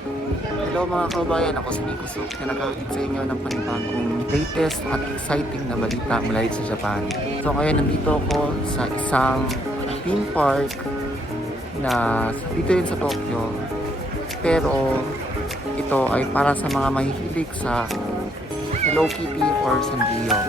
Hello mga kabayan, ako si Nico Sok na nagkakatid sa inyo ng panibagong latest at exciting na balita mula sa Japan. So ngayon nandito ako sa isang theme park na dito rin sa Tokyo. Pero ito ay para sa mga mahihilig sa Hello Kitty or Sanrio.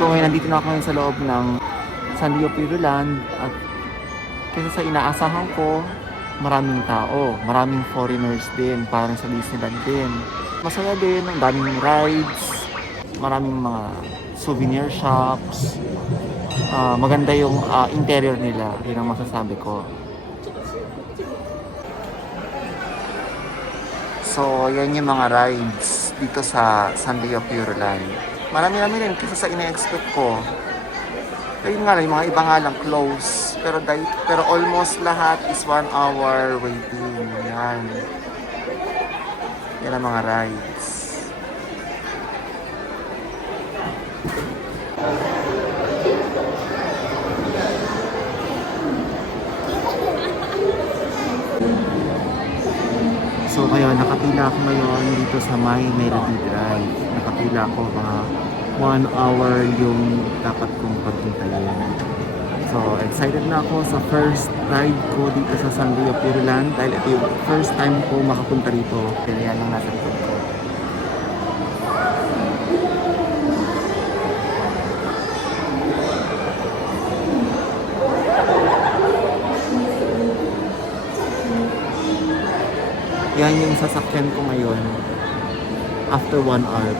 So ngayon nandito na ako ngayon sa loob ng Sanrio Piruland at kaysa sa inaasahan ko, maraming tao, maraming foreigners din, parang sa Disneyland din. Masaya din, ang daming rides, maraming mga souvenir shops, maganda yung interior nila, yun ang masasabi ko. So yan yung mga rides dito sa Sanrio Piruland. Marami-rami rin kasi sa ina-expect ko. Ayun nga lang, yung mga iba nga lang close. Pero almost lahat is 1 hour waiting. Yan. Yan ang mga rides. So kaya nakapila ako ngayon dito sa My Melody Drive. Nakapila ako mga 1 hour yung dapat kong paghintayin. So excited na ako sa first ride ko dito sa Sanrio Piruland dahil ito yung first time ko makapunta rito. Kaya yan ang nasa likod ko. Yan yung sasakyan ko ngayon after 1 hour.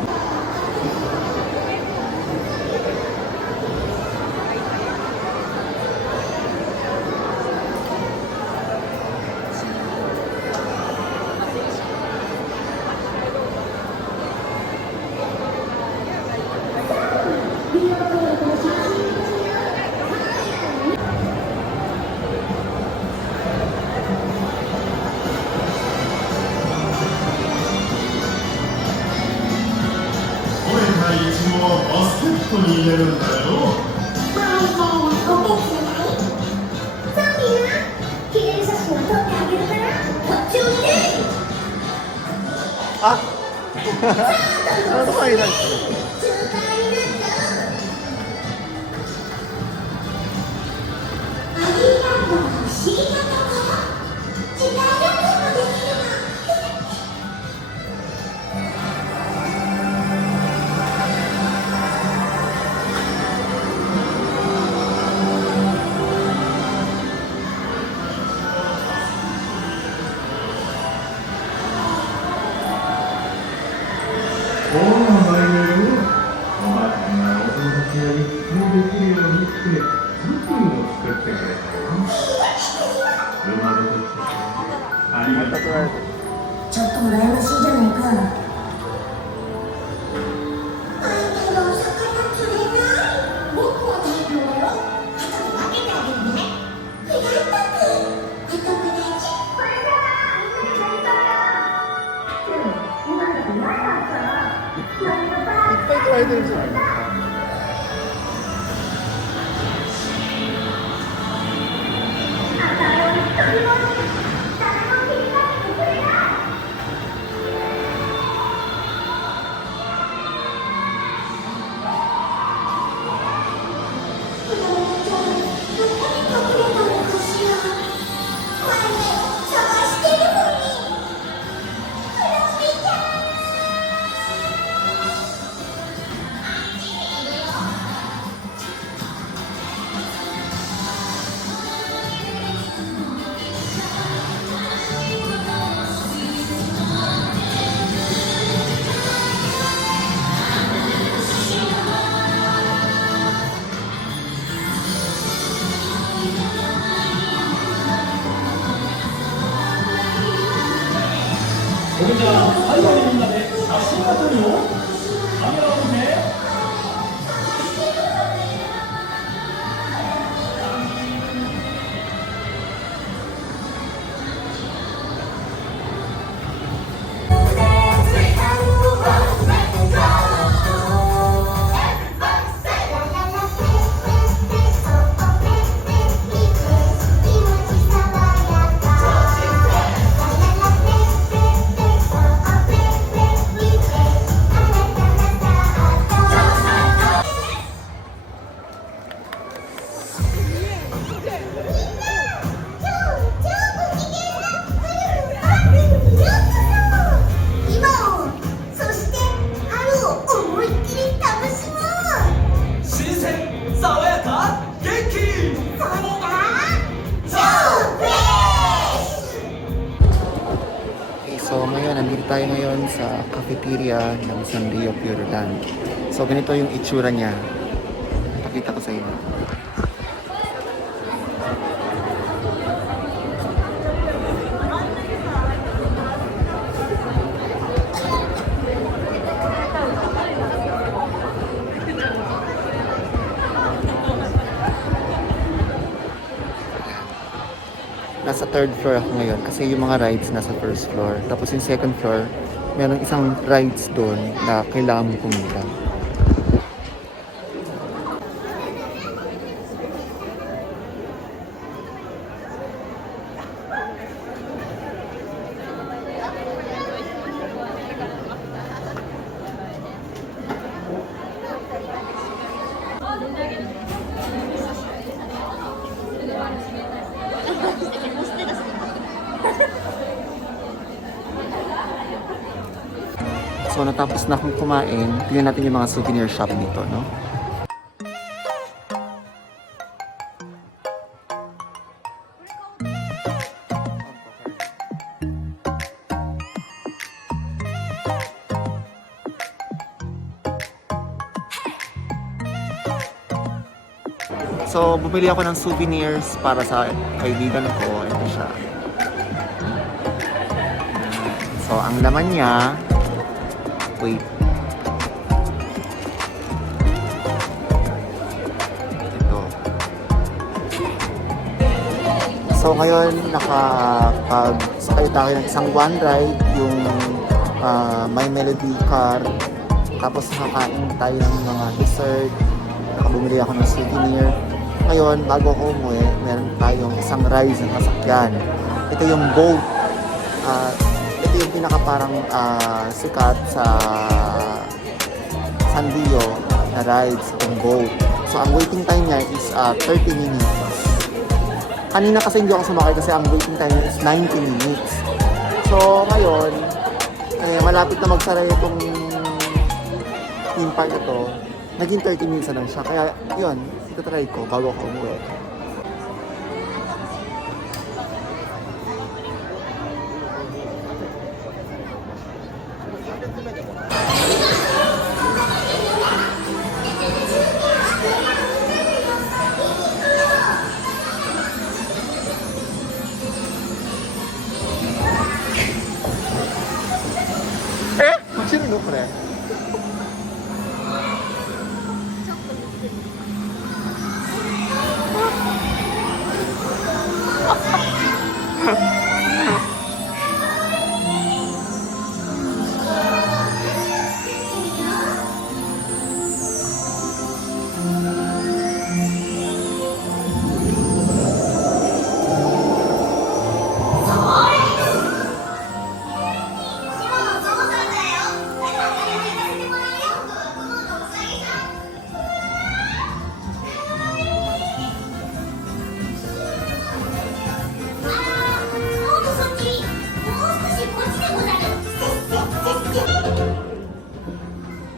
Ah! Ano kayo lang? cafeteria ng Sanrio Pure Land. So ganito yung itsura niya. Pakita ko sa inyo. Nasa third floor ako ngayon kasi yung mga rides nasa first floor. Tapos yung second floor, meron isang rides doon na kailangan mong pumunta. So natapos na akong kumain, tingnan natin yung mga souvenir shop dito, no? So bumili ako ng souvenirs para sa kaibigan ko. Ito siya. So ang laman niya, wait. Ito. So ngayon, nakapag-sakay tayo ng isang one ride, yung My Melody car. Tapos kakain tayo ng mga dessert. Nakabumili ako ng souvenir. Ngayon, bago ako umuwi, meron tayong isang ride na sasakyan. Ito yung boat. Ito yung pinaka parang sikat sa Sanrio na rides, itong boat. So ang waiting time niya is 30 minutes. Kanina kasi hindi ako sumakay kasi ang waiting time niya is 90 minutes. So ngayon, malapit na magsara itong theme park na to. Naging 30 minutes na lang siya. Kaya yun, ito-try ko bago ako umuwi. Sino pre?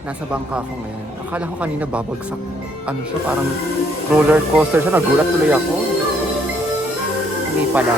Nasa bangka ako ngayon. Akala ko kanina babagsak. Ano siya, parang roller coaster siya. Nagulat tuloy ako. Hindi pala.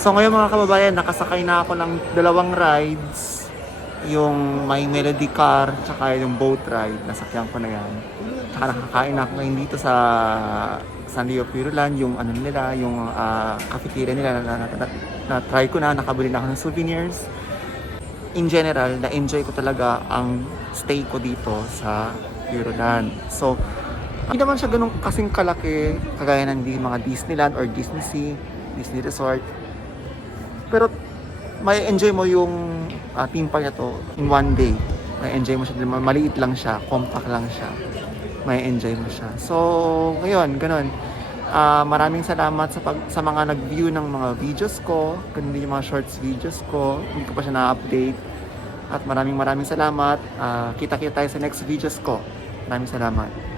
So ngayon mga kababayan, nakasakay na ako ng dalawang rides. Yung may melody car, tsaka yung boat ride. Nasakyan ko na yan. Tsaka nakakain na ako ngayon dito sa San Leo Pirulan. Yung ano nila, yung cafeteria nila na-try ko na, nakabili na ako ng souvenirs. In general, na-enjoy ko talaga ang stay ko dito sa Pirulan. So, hindi naman siya ganun kasing kalaki, kagaya ng mga Disneyland or Disney Sea, Disney Resort. Pero may enjoy mo yung theme park na to in one day. May enjoy mo siya, maliit lang siya, compact lang siya. May enjoy mo siya. So, ngayon, ganun. Maraming salamat sa mga nag-view ng mga videos ko, ganun din yung mga shorts videos ko. Hindi ko pa siya na-update. At maraming salamat. Kita-kita tayo sa next videos ko. Maraming salamat.